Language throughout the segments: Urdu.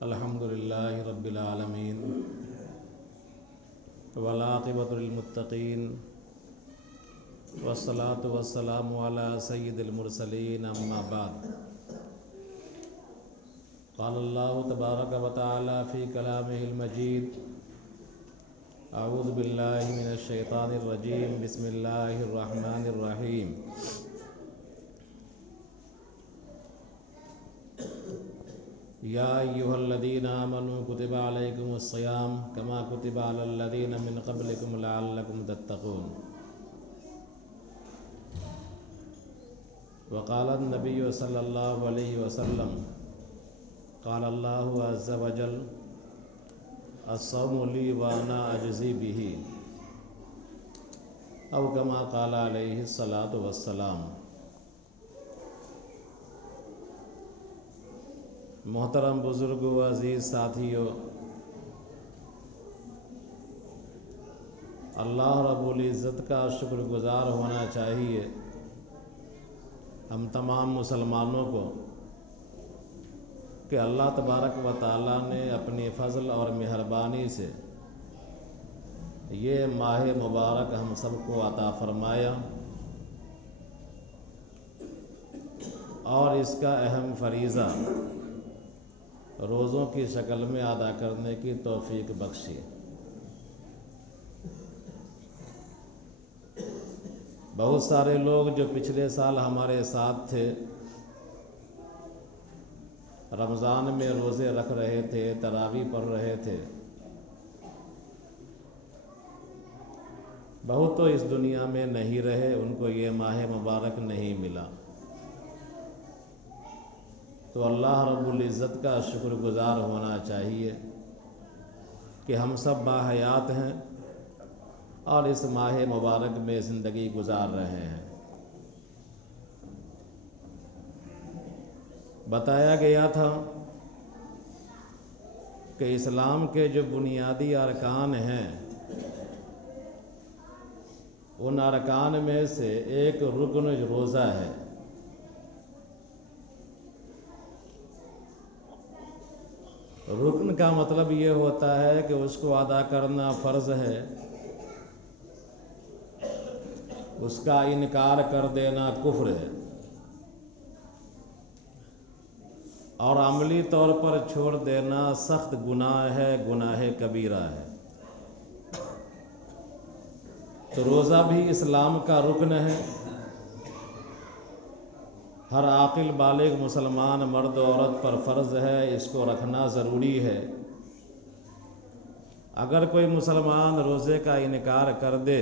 الحمدللہ رب العالمین والعاقبۃ للمتقین والصلاة والسلام علی سید المرسلین اما بعد قال اللہ تبارک و تعالی فی کلامہ المجید اعوذ باللہ من الشیطان الرجیم بسم اللہ الرحمن الرحیم یا ایھا الذین آمنوا کتب علیکم الصیام کما کتب علی الذین من قبلکم لعلکم تتقون وقال النبی صلی اللہ علیہ وسلم قال اللہ عز وجل الصوم لی وانا اجزی بہ او کما قال علیہ الصلاۃ والسلام۔ محترم بزرگوں، عزیز ساتھیوں، اللہ رب العزت کا شکر گزار ہونا چاہیے ہم تمام مسلمانوں کو کہ اللہ تبارک و تعالیٰ نے اپنی فضل اور مہربانی سے یہ ماہ مبارک ہم سب کو عطا فرمایا اور اس کا اہم فریضہ روزوں کی شکل میں ادا کرنے کی توفیق بخشی۔ بہت سارے لوگ جو پچھلے سال ہمارے ساتھ تھے، رمضان میں روزے رکھ رہے تھے، تراویح پڑھ رہے تھے، بہت تو اس دنیا میں نہیں رہے، ان کو یہ ماہ مبارک نہیں ملا۔ تو اللہ رب العزت کا شکر گزار ہونا چاہیے کہ ہم سب باحیات ہیں اور اس ماہ مبارک میں زندگی گزار رہے ہیں۔ بتایا گیا تھا کہ اسلام کے جو بنیادی ارکان ہیں، ان ارکان میں سے ایک رکن روزہ ہے۔ رکن کا مطلب یہ ہوتا ہے کہ اس کو ادا کرنا فرض ہے، اس کا انکار کر دینا کفر ہے، اور عملی طور پر چھوڑ دینا سخت گناہ ہے، گناہ کبیرہ ہے۔ تو روزہ بھی اسلام کا رکن ہے۔ ہر عاقل بالغ مسلمان مرد و عورت پر فرض ہے، اس کو رکھنا ضروری ہے۔ اگر کوئی مسلمان روزے کا انکار کر دے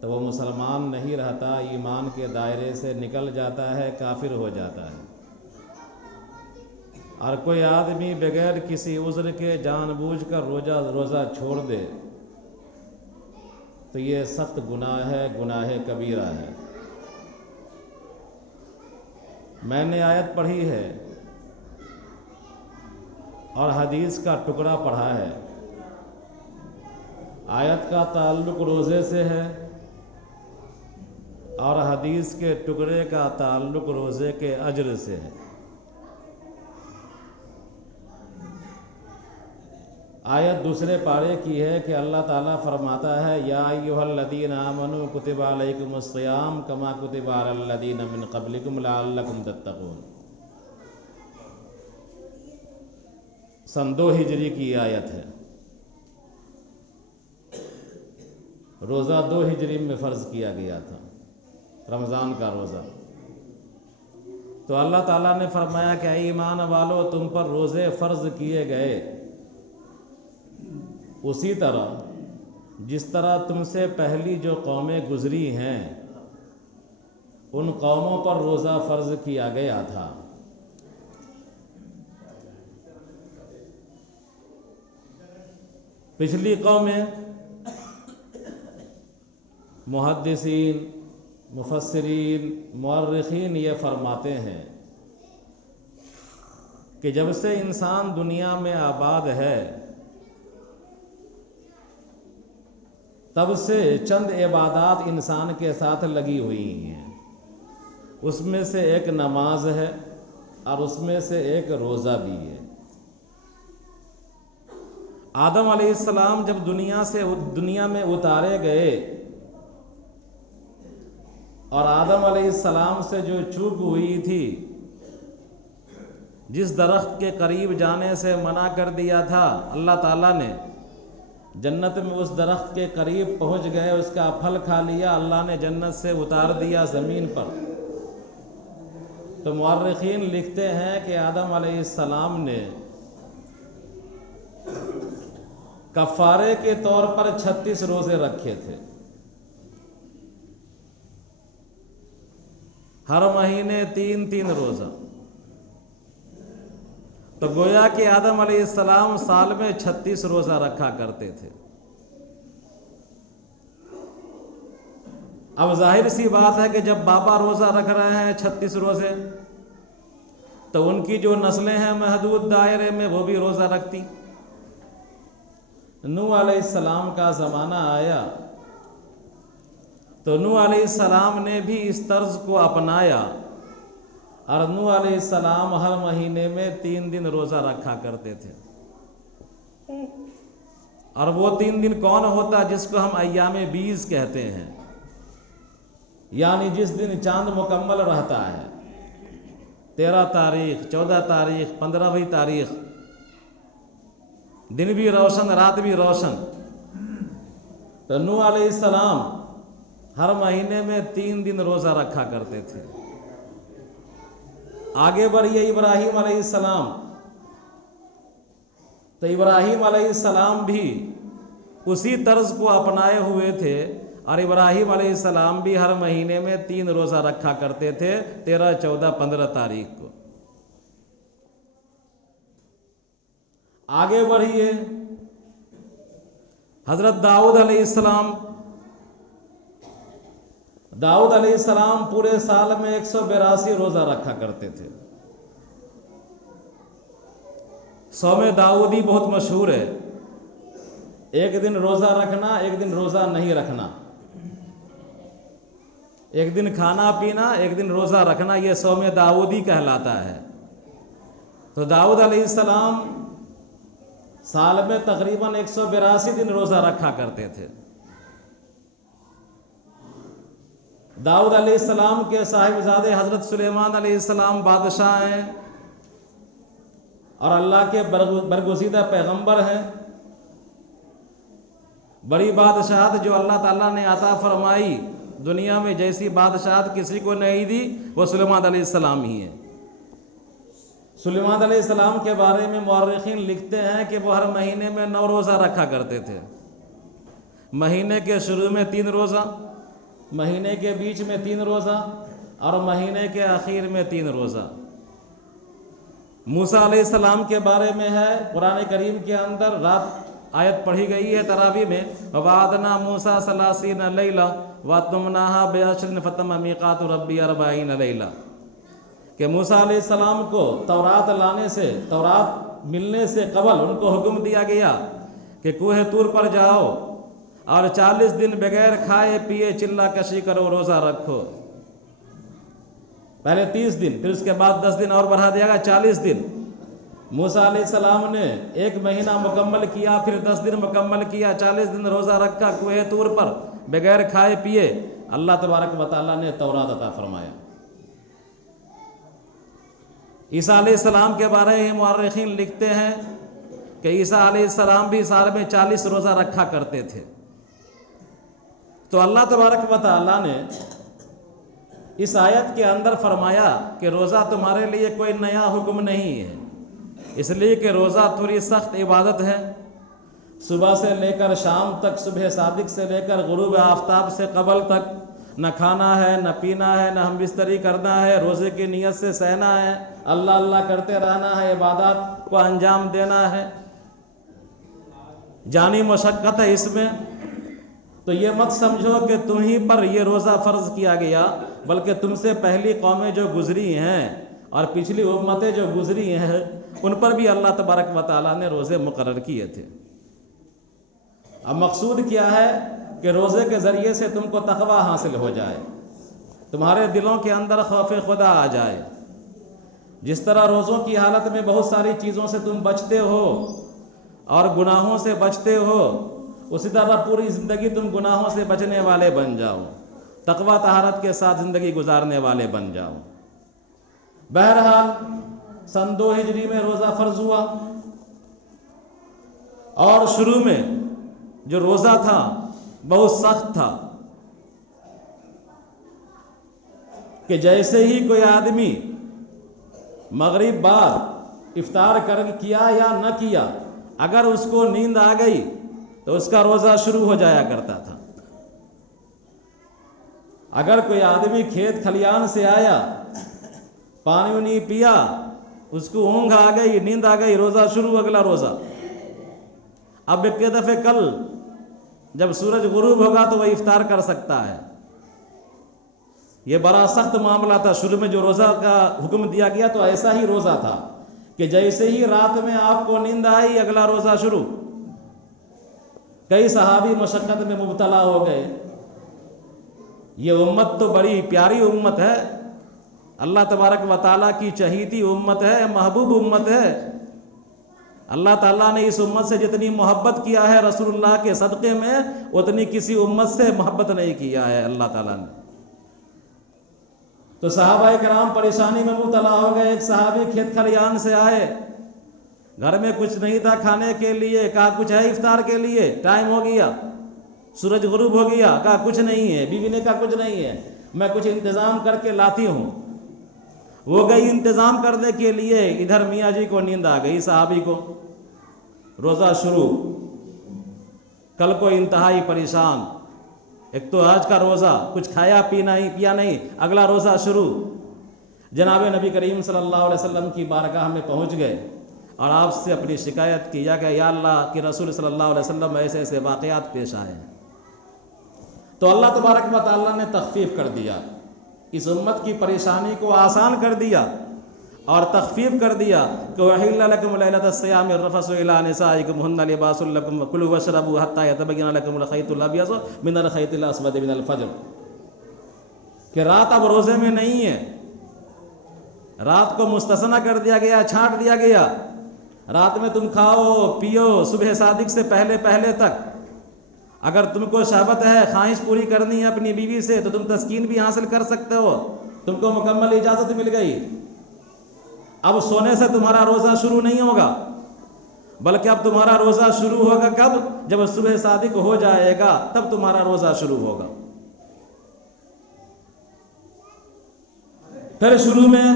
تو وہ مسلمان نہیں رہتا، ایمان کے دائرے سے نکل جاتا ہے، کافر ہو جاتا ہے۔ اور کوئی آدمی بغیر کسی عذر کے جان بوجھ کر روزہ چھوڑ دے تو یہ سخت گناہ ہے، گناہ کبیرہ ہے۔ میں نے آیت پڑھی ہے اور حدیث کا ٹکڑا پڑھا ہے۔ آیت کا تعلق روزے سے ہے اور حدیث کے ٹکڑے کا تعلق روزے کے اجر سے ہے۔ آیت دوسرے پارے کی ہے کہ اللہ تعالیٰ فرماتا ہے یا ایھا الذین آمنوا کتب علیکم الصیام کما کتب علی الذین من قبلکم لعلکم تتقون۔ سن 2 ہجری کی آیت ہے۔ روزہ 2 ہجری میں فرض کیا گیا تھا، رمضان کا روزہ۔ تو اللہ تعالیٰ نے فرمایا کہ اے ایمان والو، تم پر روزے فرض کیے گئے اسی طرح جس طرح تم سے پہلی جو قومیں گزری ہیں ان قوموں پر روزہ فرض کیا گیا تھا۔ پچھلی قومیں، محدثین، مفسرین، مورخین یہ فرماتے ہیں کہ جب سے انسان دنیا میں آباد ہے تب سے چند عبادات انسان کے ساتھ لگی ہوئی ہیں۔ اس میں سے ایک نماز ہے، اور اس میں سے ایک روزہ بھی ہے۔ آدم علیہ السلام جب دنیا میں اتارے گئے اور آدم علیہ السلام سے جو چوک ہوئی تھی، جس درخت کے قریب جانے سے منع کر دیا تھا اللہ تعالیٰ نے، جنت میں اس درخت کے قریب پہنچ گئے، اس کا پھل کھا لیا، اللہ نے جنت سے اتار دیا زمین پر۔ تو مورخین لکھتے ہیں کہ آدم علیہ السلام نے کفارے کے طور پر 36 روزے رکھے تھے، ہر مہینے 3 روزہ۔ تو گویا کہ آدم علیہ السلام سال میں 36 روزہ رکھا کرتے تھے۔ اب ظاہر سی بات ہے کہ جب بابا روزہ رکھ رہے ہیں 36 روزے، تو ان کی جو نسلیں ہیں محدود دائرے میں وہ بھی روزہ رکھتی۔ نوح علیہ السلام کا زمانہ آیا تو نوح علیہ السلام نے بھی اس طرز کو اپنایا، اور نوح علیہ السلام ہر مہینے میں 3 دن روزہ رکھا کرتے تھے۔ اور وہ 3 دن کون ہوتا جس کو ہم ایام بیز کہتے ہیں، یعنی جس دن چاند مکمل رہتا ہے، 13 تاریخ، 14 تاریخ، 15ویں تاریخ، دن بھی روشن رات بھی روشن۔ تو نوح علیہ السلام ہر مہینے میں 3 دن روزہ رکھا کرتے تھے۔ آگے بڑھیے ابراہیم علیہ السلام، تو ابراہیم علیہ السلام بھی اسی طرز کو اپنائے ہوئے تھے، اور ابراہیم علیہ السلام بھی ہر مہینے میں 3 روزہ رکھا کرتے تھے، 13، 14، 15 تاریخ کو۔ آگے بڑھیے حضرت داؤد علیہ السلام، داؤد علیہ السلام پورے سال میں 182 روزہ رکھا کرتے تھے۔ صوم داؤدی بہت مشہور ہے، ایک دن روزہ رکھنا، ایک دن روزہ نہیں رکھنا، ایک دن کھانا پینا، ایک دن روزہ رکھنا، یہ صوم داؤدی کہلاتا ہے۔ تو داؤد علیہ السلام سال میں تقریباً 182 دن روزہ رکھا کرتے تھے۔ داؤد علیہ السلام کے صاحبزادے حضرت سلیمان علیہ السلام بادشاہ ہیں اور اللہ کے برگزیدہ پیغمبر ہیں۔ بڑی بادشاہت جو اللہ تعالیٰ نے عطا فرمائی، دنیا میں جیسی بادشاہت کسی کو نہیں دی، وہ سلیمان علیہ السلام ہی ہیں۔ سلیمان علیہ السلام کے بارے میں مورخین لکھتے ہیں کہ وہ ہر مہینے میں 9 روزہ رکھا کرتے تھے۔ مہینے کے شروع میں 3 روزہ، مہینے کے بیچ میں 3 روزہ، اور مہینے کے آخر میں 3 روزہ۔ موسیٰ علیہ السلام کے بارے میں ہے قرآن کریم کے اندر، رات آیت پڑھی گئی ہے تراویح میں، وَوَعَدْنَا مُوسَىٰ 30 لَيْلَةً وَأَتْمَمْنَاهَا بِعَشْرٍ فَتَمَّ مِيقَاتُ رَبِّهِ 40 لَيْلَةً، کہ موسیٰ علیہ السلام کو تورات لانے سے، تورات ملنے سے قبل ان کو حکم دیا گیا کہ کوہ طور پر جاؤ اور 40 دن بغیر کھائے پیے چلا کشی کرو، روزہ رکھو۔ پہلے 30 دن، پھر اس کے بعد 10 دن اور بڑھا دیا گیا 40 دن۔ موسیٰ علیہ السلام نے 1 مہینہ مکمل کیا، پھر 10 دن مکمل کیا، 40 دن روزہ رکھا کوہ طور پر بغیر کھائے پیے، اللہ تبارک و تعالیٰ نے تورات عطا فرمایا۔ عیسیٰ علیہ السلام کے بارے میں مورخین لکھتے ہیں کہ عیسیٰ علیہ السلام بھی سال میں 40 روزہ رکھا کرتے تھے۔ تو اللہ تبارک و تعالیٰ نے اس آیت کے اندر فرمایا کہ روزہ تمہارے لیے کوئی نیا حکم نہیں ہے، اس لیے کہ روزہ تھوڑی سخت عبادت ہے۔ صبح سے لے کر شام تک، صبح صادق سے لے کر غروب آفتاب سے قبل تک نہ کھانا ہے، نہ پینا ہے، نہ ہم بستری کرنا ہے، روزے کی نیت سے سہنا ہے، اللہ اللہ کرتے رہنا ہے، عبادات کو انجام دینا ہے، جانی مشقت ہے اس میں۔ تو یہ مت سمجھو کہ تم ہی پر یہ روزہ فرض کیا گیا، بلکہ تم سے پہلی قومیں جو گزری ہیں اور پچھلی امتیں جو گزری ہیں، ان پر بھی اللہ تبارک و تعالیٰ نے روزے مقرر کیے تھے۔ اب مقصود کیا ہے کہ روزے کے ذریعے سے تم کو تقویٰ حاصل ہو جائے، تمہارے دلوں کے اندر خوف خدا آ جائے، جس طرح روزوں کی حالت میں بہت ساری چیزوں سے تم بچتے ہو اور گناہوں سے بچتے ہو، اسی طرح پوری زندگی تم گناہوں سے بچنے والے بن جاؤ، تقوی طہارت کے ساتھ زندگی گزارنے والے بن جاؤ۔ بہرحال سن 2 ہجری میں روزہ فرض ہوا، اور شروع میں جو روزہ تھا بہت سخت تھا، کہ جیسے ہی کوئی آدمی مغرب بعد افطار کیا یا نہ کیا، اگر اس کو نیند آ گئی تو اس کا روزہ شروع ہو جایا کرتا تھا۔ اگر کوئی آدمی کھیت کھلیان سے آیا، پانی وانی پیا، اس کو اونگ آ گئی، نیند آ گئی، روزہ شروع، اگلا روزہ۔ اب ایک دفعہ کل جب سورج غروب ہوگا تو وہ افطار کر سکتا ہے۔ یہ بڑا سخت معاملہ تھا۔ شروع میں جو روزہ کا حکم دیا گیا تو ایسا ہی روزہ تھا کہ جیسے ہی رات میں آپ کو نیند آئی، اگلا روزہ شروع۔ کئی صحابی مشقت میں مبتلا ہو گئے۔ یہ امت تو بڑی پیاری امت ہے، اللہ تبارک و تعالیٰ کی چہیتی امت ہے، محبوب امت ہے۔ اللہ تعالیٰ نے اس امت سے جتنی محبت کیا ہے رسول اللہ کے صدقے میں، اتنی کسی امت سے محبت نہیں کیا ہے اللہ تعالیٰ نے۔ تو صحابہ کرام پریشانی میں مبتلا ہو گئے۔ ایک صحابی کھیت کھلیان سے آئے، گھر میں کچھ نہیں تھا کھانے کے لیے، کہا کچھ ہے افطار کے لیے؟ ٹائم ہو گیا، سورج غروب ہو گیا، کہا کچھ نہیں ہے۔ بیوی نے کہا کچھ نہیں ہے، میں کچھ انتظام کر کے لاتی ہوں۔ وہ گئی انتظام کرنے کے لیے، ادھر میاں جی کو نیند آ گئی، صحابی کو۔ روزہ شروع، کل کو انتہائی پریشان، ایک تو آج کا روزہ، کچھ کھایا پیا نہیں، اگلا روزہ شروع۔ جناب نبی کریم صلی اللہ علیہ وسلم کی بارگاہ میں پہنچ گئے اور آپ سے اپنی شکایت کی، یا کہ یا اللہ کے رسول صلی اللہ علیہ وسلم ایسے ایسے واقعات پیش آئے ہیں۔ تو اللہ تبارک و تعالیٰ نے تخفیف کر دیا، اس امت کی پریشانی کو آسان کر دیا اور تخفیف کر دیا کہ وَأُحِلَّ لَكُمْ لَيْلَةَ الصِّيَامِ الرَّفَثُ إِلَىٰ نِسَائِكُمْ هُنَّ لِبَاسٌ لَكُمْ وَكُلُوا وَاشْرَبُوا حَتَّىٰ يَتَبَيَّنَ لَكُمُ الْخَيْطُ الْأَبْيَضُ مِنَ الْخَيْطِ الْأَسْوَدِ مِنَ الْفَجْرِ، کہ رات اب روزے میں نہیں ہے، رات کو مستثنیٰ کر دیا گیا، چھانٹ دیا گیا۔ رات میں تم کھاؤ پیو صبح صادق سے پہلے تک۔ اگر تم کو شہوت ہے، خواہش پوری کرنی ہے اپنی بیوی سے، تو تم تسکین بھی حاصل کر سکتے ہو، تم کو مکمل اجازت مل گئی۔ اب سونے سے تمہارا روزہ شروع نہیں ہوگا، بلکہ اب تمہارا روزہ شروع ہوگا کب؟ جب صبح صادق ہو جائے گا تب تمہارا روزہ شروع ہوگا۔ پھر شروع میں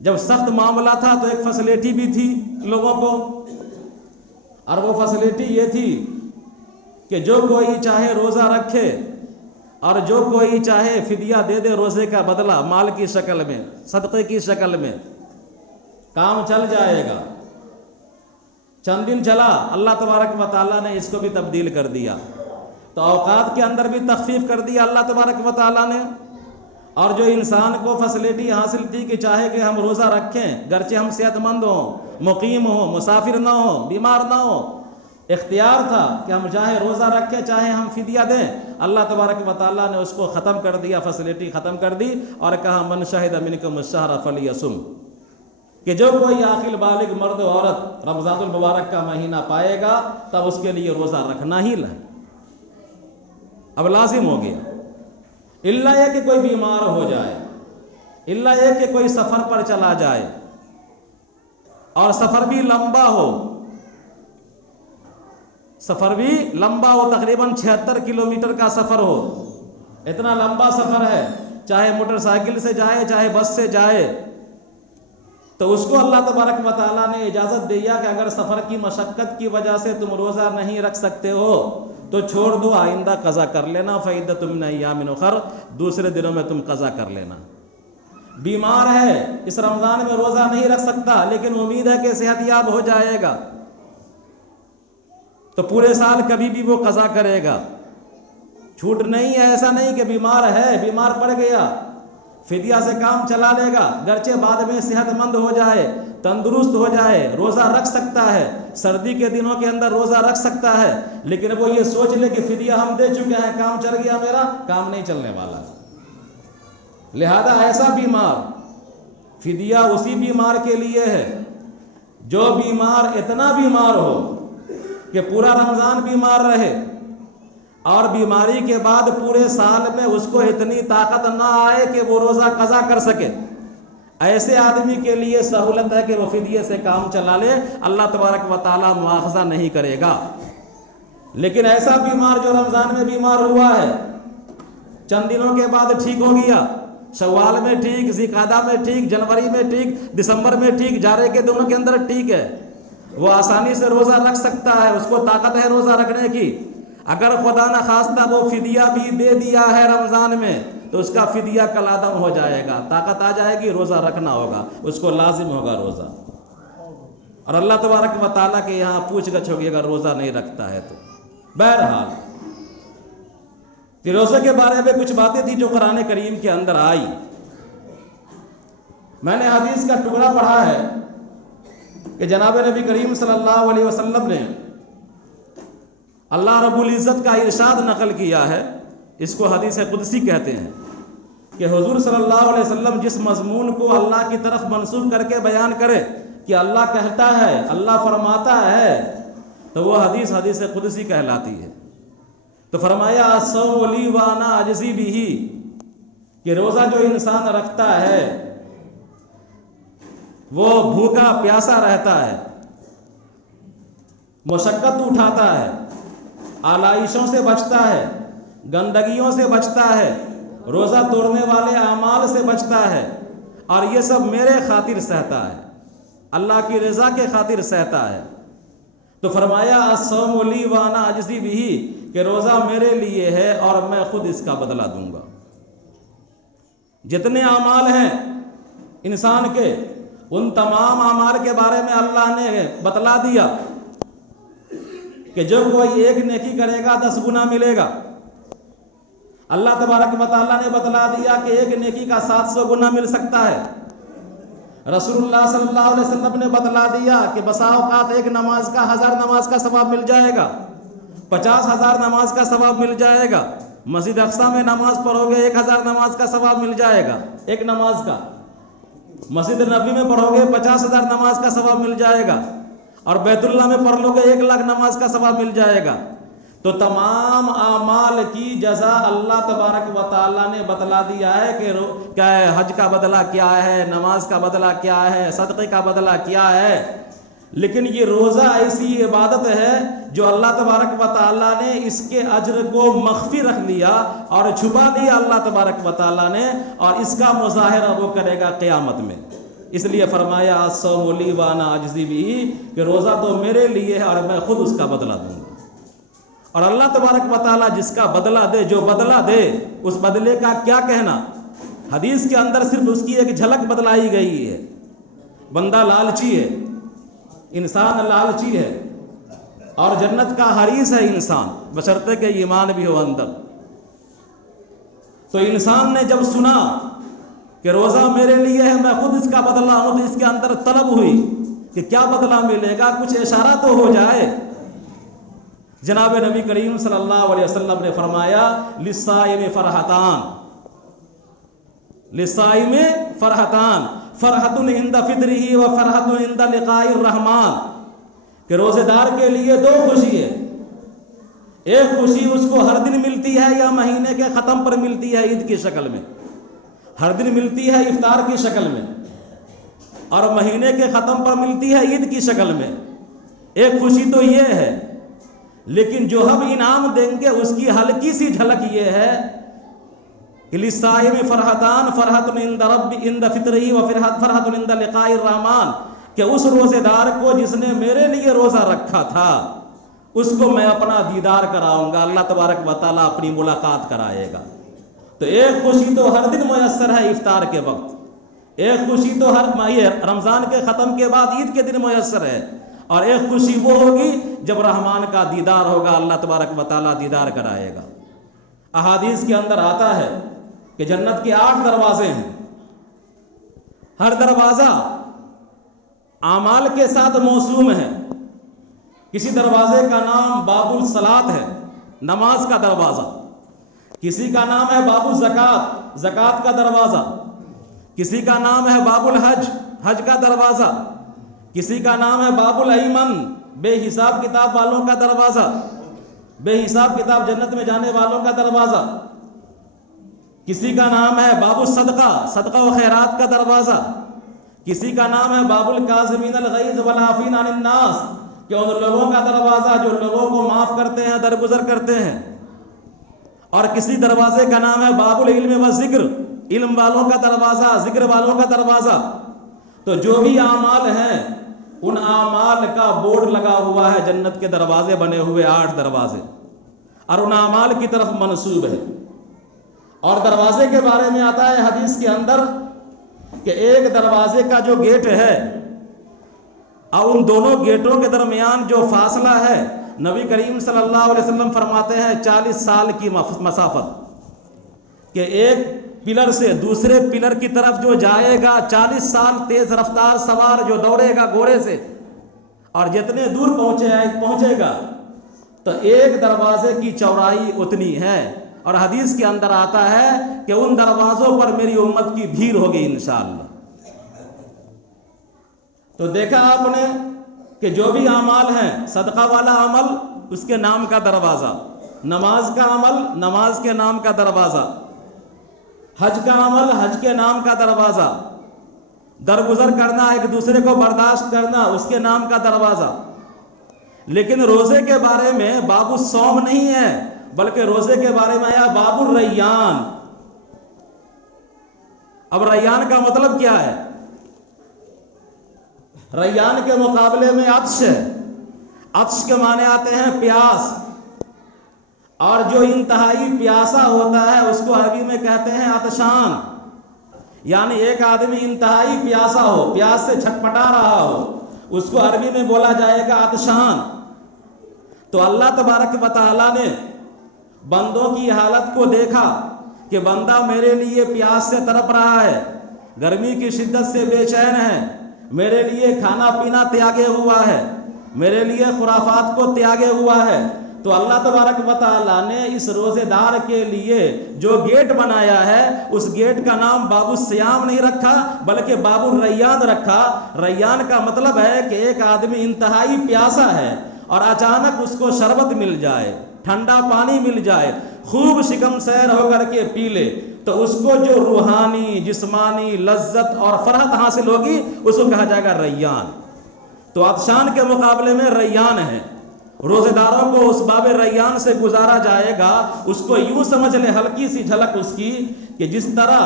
جب سخت معاملہ تھا تو ایک فیسلٹی بھی تھی لوگوں کو، اور وہ فیسلٹی یہ تھی کہ جو کوئی چاہے روزہ رکھے اور جو کوئی چاہے فدیہ دے دے روزے کا بدلہ، مال کی شکل میں، صدقے کی شکل میں، کام چل جائے گا۔ چند دن چلا، اللہ تبارک و تعالیٰ نے اس کو بھی تبدیل کر دیا، تو اوقات کے اندر بھی تخفیف کر دیا اللہ تبارک و تعالیٰ نے۔ اور جو انسان کو فیسلٹی حاصل تھی کہ چاہے کہ ہم روزہ رکھیں، گرچہ ہم صحت مند ہوں، مقیم ہوں، مسافر نہ ہوں، بیمار نہ ہوں، اختیار تھا کہ ہم چاہے روزہ رکھیں چاہے ہم فدیہ دیں، اللہ تبارک و تعالیٰ نے اس کو ختم کر دیا، فیسلٹی ختم کر دی، اور کہا من شہد منکم الشہر فلیصم، کہ جو کوئی عاقل بالغ مرد و عورت رمضان المبارک کا مہینہ پائے گا تب اس کے لیے روزہ رکھنا ہی اب لازم ہو گیا، اللہ یہ کہ کوئی بیمار ہو جائے، اللہ یہ کہ کوئی سفر پر چلا جائے، اور سفر بھی لمبا ہو، سفر بھی لمبا ہو، تقریباً 76 کلومیٹر کا سفر ہو، اتنا لمبا سفر ہے، چاہے موٹر سائیکل سے جائے چاہے بس سے جائے، تو اس کو اللہ تبارک و تعالیٰ نے اجازت دیا کہ اگر سفر کی مشقت کی وجہ سے تم روزہ نہیں رکھ سکتے ہو تو چھوڑ دو، آئندہ قضا کر لینا، فَعِدَّةٌ مِّنْ أَيَّامٍ أُخَرَ، دوسرے دنوں میں تم قضا کر لینا۔ بیمار ہے، اس رمضان میں روزہ نہیں رکھ سکتا، لیکن امید ہے کہ صحت یاب ہو جائے گا، تو پورے سال کبھی بھی وہ قضا کرے گا، چھوٹ نہیں ہے۔ ایسا نہیں کہ بیمار ہے، بیمار پڑ گیا، فدیہ سے کام چلا لے گا، گرچہ بعد میں صحت مند ہو جائے، تندرست ہو جائے، روزہ رکھ سکتا ہے، سردی کے دنوں کے اندر روزہ رکھ سکتا ہے، لیکن وہ یہ سوچ لے کہ فدیہ ہم دے چکے ہیں، کام چل گیا، میرا کام نہیں چلنے والا، لہذا ایسا بیمار فدیہ اسی بیمار کے لیے ہے جو بیمار اتنا بیمار ہو کہ پورا رمضان بیمار رہے اور بیماری کے بعد پورے سال میں اس کو اتنی طاقت نہ آئے کہ وہ روزہ قضا کر سکے. ایسے آدمی کے لیے سہولت ہے کہ وہ فدیے سے کام چلا لے، اللہ تبارک و تعالیٰ مواخذہ نہیں کرے گا. لیکن ایسا بیمار جو رمضان میں بیمار ہوا ہے، چند دنوں کے بعد ٹھیک ہو گیا، شوال میں ٹھیک، ذی-القعدہ میں ٹھیک، جنوری میں ٹھیک، دسمبر میں ٹھیک، جارے کے دنوں کے اندر ٹھیک ہے، وہ آسانی سے روزہ رکھ سکتا ہے، اس کو طاقت ہے روزہ رکھنے کی. اگر خدا نہ خواستہ وہ فدیہ بھی دے دیا ہے رمضان میں تو اس کا فدیہ کل عدم ہو جائے گا، طاقت آ جائے گی، روزہ رکھنا ہوگا، اس کو لازم ہوگا روزہ. اور اللہ تبارک و تعالیٰ کے یہاں پوچھ گچھ ہوگی اگر روزہ نہیں رکھتا ہے تو. بہرحال روزے کے بارے میں کچھ باتیں تھیں جو قرآن کریم کے اندر آئی. میں نے حدیث کا ٹکڑا پڑھا ہے کہ جناب نبی کریم صلی اللہ علیہ وسلم نے اللہ رب العزت کا ارشاد نقل کیا ہے، اس کو حدیث قدسی کہتے ہیں، کہ حضور صلی اللہ علیہ وسلم جس مضمون کو اللہ کی طرف منسوب کر کے بیان کرے کہ اللہ کہتا ہے، اللہ فرماتا ہے، تو وہ حدیث قدسی کہلاتی ہے. تو فرمایا الصوم لی وانا اجزی بہ، کہ روزہ جو انسان رکھتا ہے وہ بھوکا پیاسا رہتا ہے، مشقت اٹھاتا ہے، آلائشوں سے بچتا ہے، گندگیوں سے بچتا ہے، روزہ توڑنے والے اعمال سے بچتا ہے، اور یہ سب میرے خاطر سہتا ہے، اللہ کی رضا کے خاطر سہتا ہے. تو فرمایا الصوم لی وانا اجزی بہ، کہ روزہ میرے لیے ہے اور میں خود اس کا بدلہ دوں گا. جتنے اعمال ہیں انسان کے، ان تمام اعمال کے بارے میں اللہ نے بتلا دیا کہ جو کوئی ایک نیکی کرے گا 10 گنا ملے گا. اللہ تبارک و تعالیٰ نے بتلا دیا کہ ایک نیکی کا 700 گنا مل سکتا ہے. رسول اللہ صلی اللہ علیہ وسلم نے بتلا دیا کہ بسا اوقات ایک نماز کا 1000 نماز کا ثواب مل جائے گا، 50,000 نماز کا ثواب مل جائے گا. مسجد اقصی میں نماز پڑھو گے 1000 نماز کا ثواب مل جائے گا ایک نماز کا. مسجد نبوی میں پڑھو گے 50,000 نماز کا ثواب مل جائے گا، اور بیت اللہ میں پڑھ لو گے 1,00,000 نماز کا ثواب مل جائے گا. تو تمام اعمال کی جزا اللہ تبارک و تعالیٰ نے بتلا دیا ہے کہ کیا ہے، حج کا بدلہ کیا ہے، نماز کا بدلہ کیا ہے، صدقے کا بدلہ کیا ہے. لیکن یہ روزہ ایسی عبادت ہے جو اللہ تبارک و تعالیٰ نے اس کے اجر کو مخفی رکھ لیا اور چھپا دیا اللہ تبارک و تعالیٰ نے، اور اس کا مظاہرہ وہ کرے گا قیامت میں. اس لیے فرمایا الصوم لی وانا اجزی بہ، کہ روزہ تو میرے لیے ہے اور میں خود اس کا بدلہ دوں گا. اور اللہ تبارک و تعالیٰ جس کا بدلہ دے، جو بدلہ دے، اس بدلے کا کیا کہنا. حدیث کے اندر صرف اس کی ایک جھلک بتلائی گئی ہے. بندہ لالچی ہے، انسان لالچی ہے، اور جنت کا حریص ہے انسان، بشرطے کہ ایمان بھی ہو اندر. تو انسان نے جب سنا کہ روزہ میرے لیے ہے، میں خود اس کا بدلہ ہوں، تو اس کے اندر طلب ہوئی کہ کیا بدلہ ملے گا، کچھ اشارہ تو ہو جائے. جناب نبی کریم صلی اللہ علیہ وسلم نے فرمایا للصائم فرحتان، للصائم فرحتان، فرحت عند فطرہ و فرحت عند لقاء الرحمن، کہ روزے دار کے لیے 2 خوشی ہے. ایک خوشی اس کو ہر دن ملتی ہے یا مہینے کے ختم پر ملتی ہے عید کی شکل میں، ہر دن ملتی ہے افطار کی شکل میں، اور مہینے کے ختم پر ملتی ہے عید کی شکل میں. ایک خوشی تو یہ ہے. لیکن جو ہم انعام دیں گے اس کی ہلکی سی جھلک یہ ہے کہ للصائم فرحتان، فرحت عند فطرہ و فرحت عند لقاء الرحمن، کہ اس روزے دار کو جس نے میرے لیے روزہ رکھا تھا اس کو میں اپنا دیدار کراؤں گا، اللہ تبارک و تعالیٰ اپنی ملاقات کرائے گا. تو ایک خوشی تو ہر دن میسر ہے افطار کے وقت، ایک خوشی تو ہر رمضان کے ختم کے بعد عید کے دن میسر ہے، اور ایک خوشی وہ ہوگی جب رحمان کا دیدار ہوگا، اللہ تبارک و تعالیٰ دیدار کرائے گا. احادیث کے اندر آتا ہے کہ جنت کے 8 دروازے ہیں، ہر دروازہ اعمال کے ساتھ موسوم ہے. کسی دروازے کا نام باب الصلاۃ ہے، نماز کا دروازہ، کسی کا نام ہے باب الزکوٰۃ، زکوٰۃ کا دروازہ، کسی کا نام ہے باب الحج، حج کا دروازہ، کسی کا نام ہے باب الایمن، بے حساب کتاب والوں کا دروازہ، بے حساب کتاب جنت میں جانے والوں کا دروازہ، کسی کا نام ہے باب الصدقہ، صدقہ و خیرات کا دروازہ، کسی کا نام ہے باب الکاظمین الغیظ والعافین عن الناس، کہ ان لوگوں کا دروازہ جو لوگوں کو معاف کرتے ہیں، درگزر کرتے ہیں، اور کسی دروازے کا نام ہے باب العلم و ذکر، علم والوں کا دروازہ، ذکر والوں کا دروازہ۔ تو جو بھی اعمال ہیں ان اعمال کا بورڈ لگا ہوا ہے، جنت کے دروازے بنے ہوئے 8 دروازے، اور ان اعمال کی طرف منسوب ہے۔ اور دروازے کے بارے میں آتا ہے حدیث کے اندر کہ ایک دروازے کا جو گیٹ ہے اور ان دونوں گیٹوں کے درمیان جو فاصلہ ہے، نبی کریم صلی اللہ علیہ وسلم فرماتے ہیں 40 سال کی مسافت، کہ ایک پلر سے دوسرے پلر کی طرف جو جائے گا 40 سال تیز رفتار سوار جو دوڑے گا گھوڑے سے، اور جتنے دور پہنچے گا تو ایک دروازے کی چوڑائی اتنی ہے۔ اور حدیث کے اندر آتا ہے کہ ان دروازوں پر میری امت کی بھیڑ ہوگی انشاءاللہ۔ تو دیکھا آپ نے کہ جو بھی اعمال ہیں، صدقہ والا عمل اس کے نام کا دروازہ، نماز کا عمل نماز کے نام کا دروازہ، حج کا عمل حج کے نام کا دروازہ، درگزر کرنا، ایک دوسرے کو برداشت کرنا، اس کے نام کا دروازہ۔ لیکن روزے کے بارے میں باب الصوم نہیں ہے، بلکہ روزے کے بارے میں آیا باب الریان۔ اب ریان کا مطلب کیا ہے؟ ریان کے مقابلے میں عطش ہے۔ عطش کے معنی آتے ہیں پیاس، اور جو انتہائی پیاسا ہوتا ہے اس کو عربی میں کہتے ہیں عطشان۔ یعنی ایک آدمی انتہائی پیاسا ہو، پیاس سے چھٹپٹا رہا ہو، اس کو عربی میں بولا جائے گا عطشان۔ تو اللہ تبارک و تعالیٰ نے بندوں کی حالت کو دیکھا کہ بندہ میرے لیے پیاس سے تڑپ رہا ہے، گرمی کی شدت سے بے چین ہے، میرے لیے کھانا پینا تیاگے ہوا ہے، میرے لیے خرافات کو تیاگے ہوا ہے۔ تو اللہ تبارک و تعالیٰ نے اس روزے دار کے لیے جو گیٹ بنایا ہے، اس گیٹ کا نام باب الصیام نہیں رکھا بلکہ باب الریان رکھا۔ ریان کا مطلب ہے کہ ایک آدمی انتہائی پیاسا ہے اور اچانک اس کو شربت مل جائے، ٹھنڈا پانی مل جائے، خوب شکم سیر ہو کر کے پی لے، تو اس کو جو روحانی جسمانی لذت اور فرحت حاصل ہوگی اس کو کہا جائے گا ریان۔ تو عطشان کے مقابلے میں ریان ہے۔ روزے داروں کو اس باب ریان سے گزارا جائے گا۔ اس کو یوں سمجھ لے، ہلکی سی جھلک اس کی، کہ جس طرح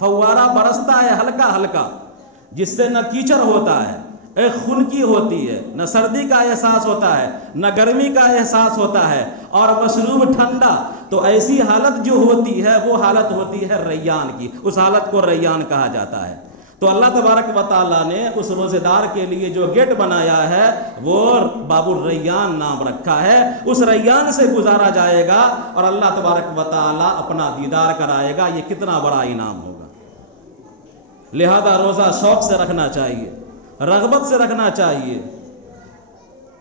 فوارہ برستا ہے ہلکا ہلکا، جس سے نہ کیچڑ ہوتا ہے، ایک خنکی ہوتی ہے، نہ سردی کا احساس ہوتا ہے، نہ گرمی کا احساس ہوتا ہے، اور مشروب ٹھنڈا۔ تو ایسی حالت جو ہوتی ہے وہ حالت ہوتی ہے ریان کی، اس حالت کو ریان کہا جاتا ہے۔ تو اللہ تبارک و تعالیٰ نے اس روزے دار کے لیے جو گیٹ بنایا ہے وہ باب الریان نام رکھا ہے۔ اس ریان سے گزارا جائے گا اور اللہ تبارک و تعالیٰ اپنا دیدار کرائے گا۔ یہ کتنا بڑا انعام ہوگا۔ لہذا روزہ شوق سے رکھنا چاہیے، رغبت سے رکھنا چاہیے۔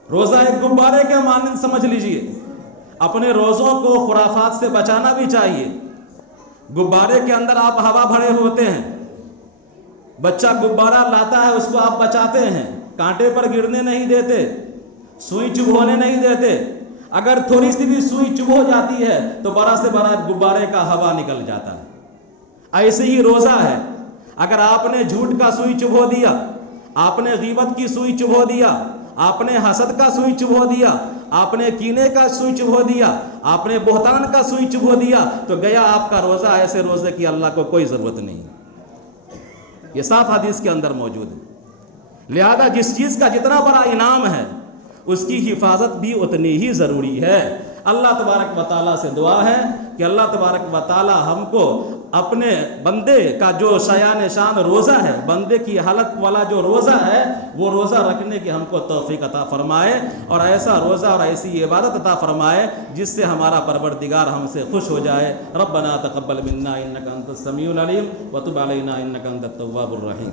روزہ ایک غبارے کے مانند سمجھ لیجئے۔ اپنے روزوں کو خرافات سے بچانا بھی چاہیے۔ غبارے کے اندر آپ ہوا بھرے ہوتے ہیں، بچہ غبارہ لاتا ہے، اس کو آپ بچاتے ہیں، کانٹے پر گرنے نہیں دیتے، سوئی چبھونے نہیں دیتے۔ اگر تھوڑی سی بھی سوئی چبھو جاتی ہے تو بڑا سے بڑا غبارے کا ہوا نکل جاتا ہے۔ ایسے ہی روزہ ہے، اگر آپ نے جھوٹ کا سوئی چبھو دیا، آپ نے غیبت کی سوئی چبھو دیا، آپ نے حسد کا سوئی چبھو دیا، آپ نے کینے کا سوئی چبھو دیا، آپ نے بہتان کا سوئی چبھو دیا، تو گیا آپ کا روزہ۔ ایسے روزے کی اللہ کو کوئی ضرورت نہیں۔ یہ صاف حدیث کے اندر موجود ہے۔ لہذا جس چیز کا جتنا بڑا انعام ہے اس کی حفاظت بھی اتنی ہی ضروری ہے۔ اللہ تبارک و تعالیٰ سے دعا ہے کہ اللہ تبارک و تعالیٰ ہم کو اپنے بندے کا جو شایان شان روزہ ہے، بندے کی حالت والا جو روزہ ہے، وہ روزہ رکھنے کی ہم کو توفیق عطا فرمائے، اور ایسا روزہ اور ایسی عبادت عطا فرمائے جس سے ہمارا پروردگار ہم سے خوش ہو جائے۔ ربنا تقبل منا انک انت السمیع العلیم وتب علینا انک انت التواب الرحیم۔